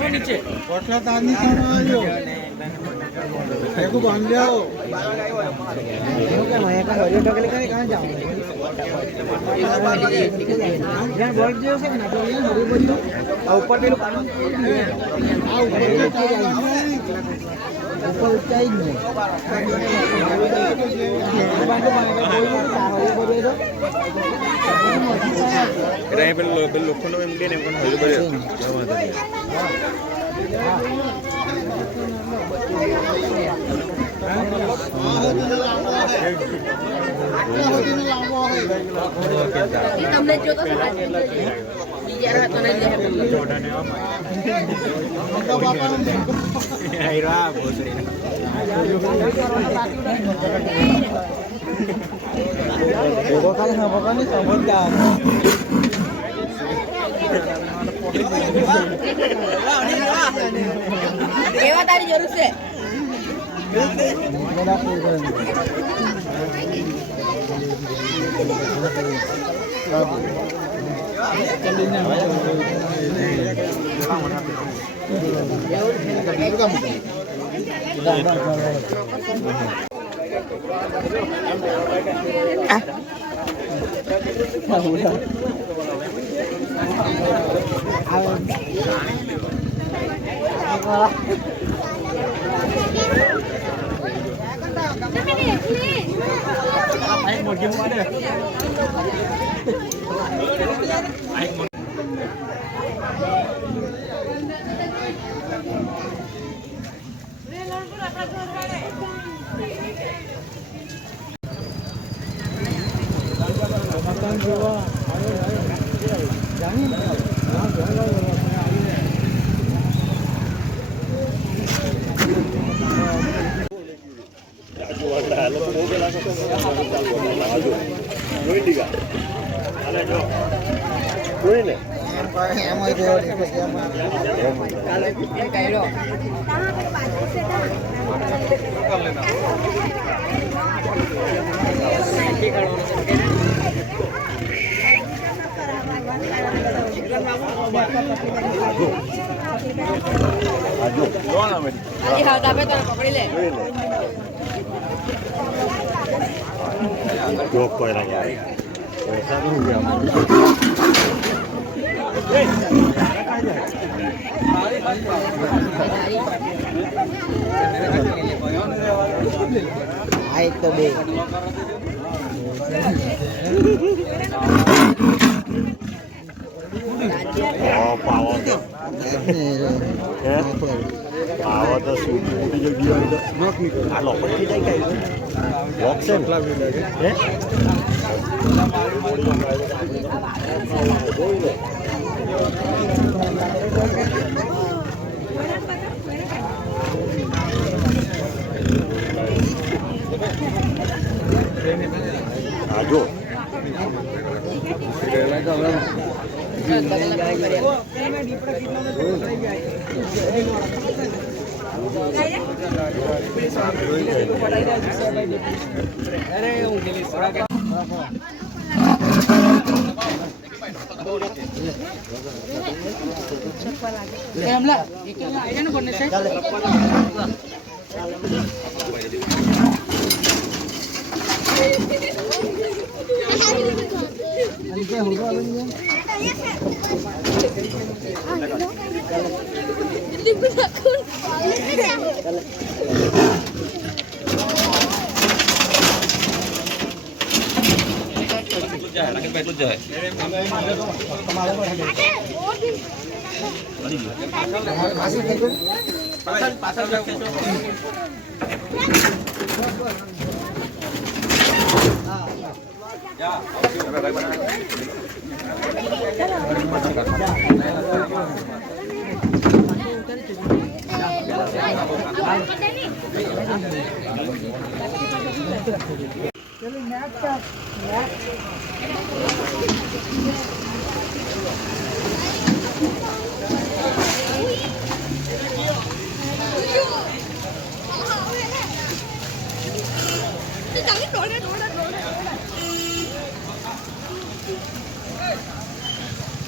नीचे बांध ऊपर ऊंचाई नहीं लोखंड તમને જો તો બીજા રાતો ને આઈરા બોસરી देखो खाली हमको नहीं समझ क्या केवा तारी जरूर से मेरा पूर करेंगे Ya.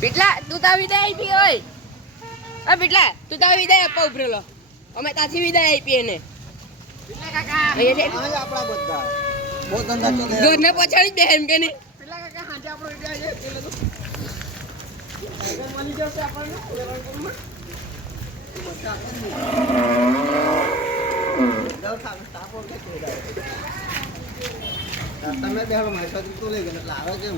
Pitla, તું તાર વિદાય આપી ઓય. આ Pitla, તું તાર વિદાય આપવા ઉભરેલો. અમે તાથી વિદાય આપી એને. Pitla કાકા. અહીંયા આપણા બધા. બહુ ધંધા ચાલે. ઘરને પછાડી દે એમ કે નહીં. Pitla કાકા હાજે આપણો વિદાય છે એટલે તો. મળી જશે આપણને રણપુરમાં. તમે બે મારી સાથે તો લઈ ગયા એટલે આવે કેમ